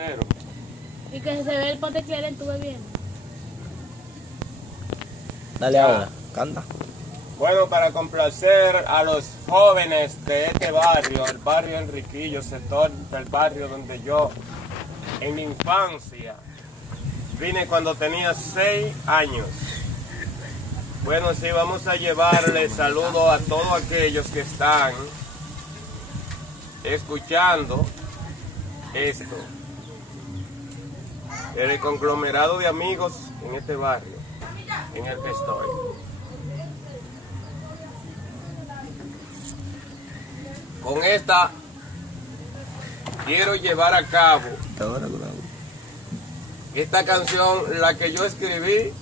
entero. Y que se ve el pote claro en tu bebiendo. Dale ahora, canta. Bueno, para complacer a los jóvenes de este barrio, el barrio Enriquillo, sector del barrio donde yo, en mi infancia, vine cuando tenía 6 años. Bueno, sí, vamos a llevarle saludos a todos aquellos que están escuchando esto. El conglomerado de amigos en este barrio, en el que estoy. Con esta quiero llevar a cabo esta canción, la que yo escribí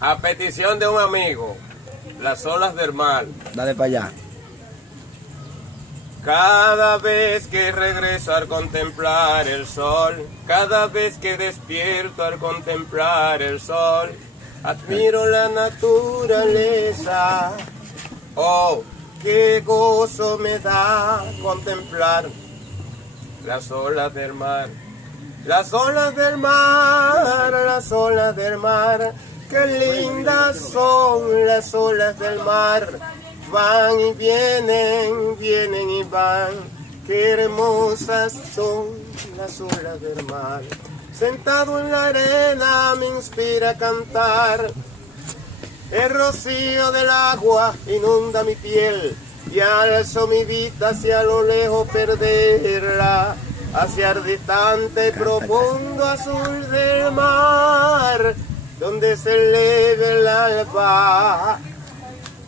a petición de un amigo, Las olas del mar. Dale para allá. Cada vez que regreso al contemplar el sol, cada vez que despierto al contemplar el sol, admiro la naturaleza. Oh, qué gozo me da contemplar las olas del mar. Las olas del mar, las olas del mar, qué lindas son las olas del mar. Van y vienen, vienen y van, qué hermosas son las olas del mar. Sentado en la arena me inspira a cantar, el rocío del agua inunda mi piel y alzo mi vista hacia lo lejos perderla, hacia el distante y profundo azul del mar, donde se eleva el alba,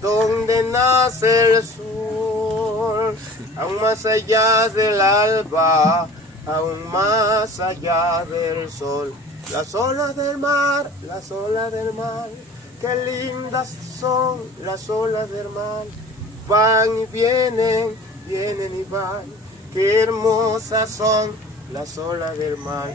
donde nace el sol, aún más allá del alba, aún más allá del sol. Las olas del mar, las olas del mar, qué lindas son las olas del mar. Van y vienen, vienen y van, qué hermosas son las olas del mar.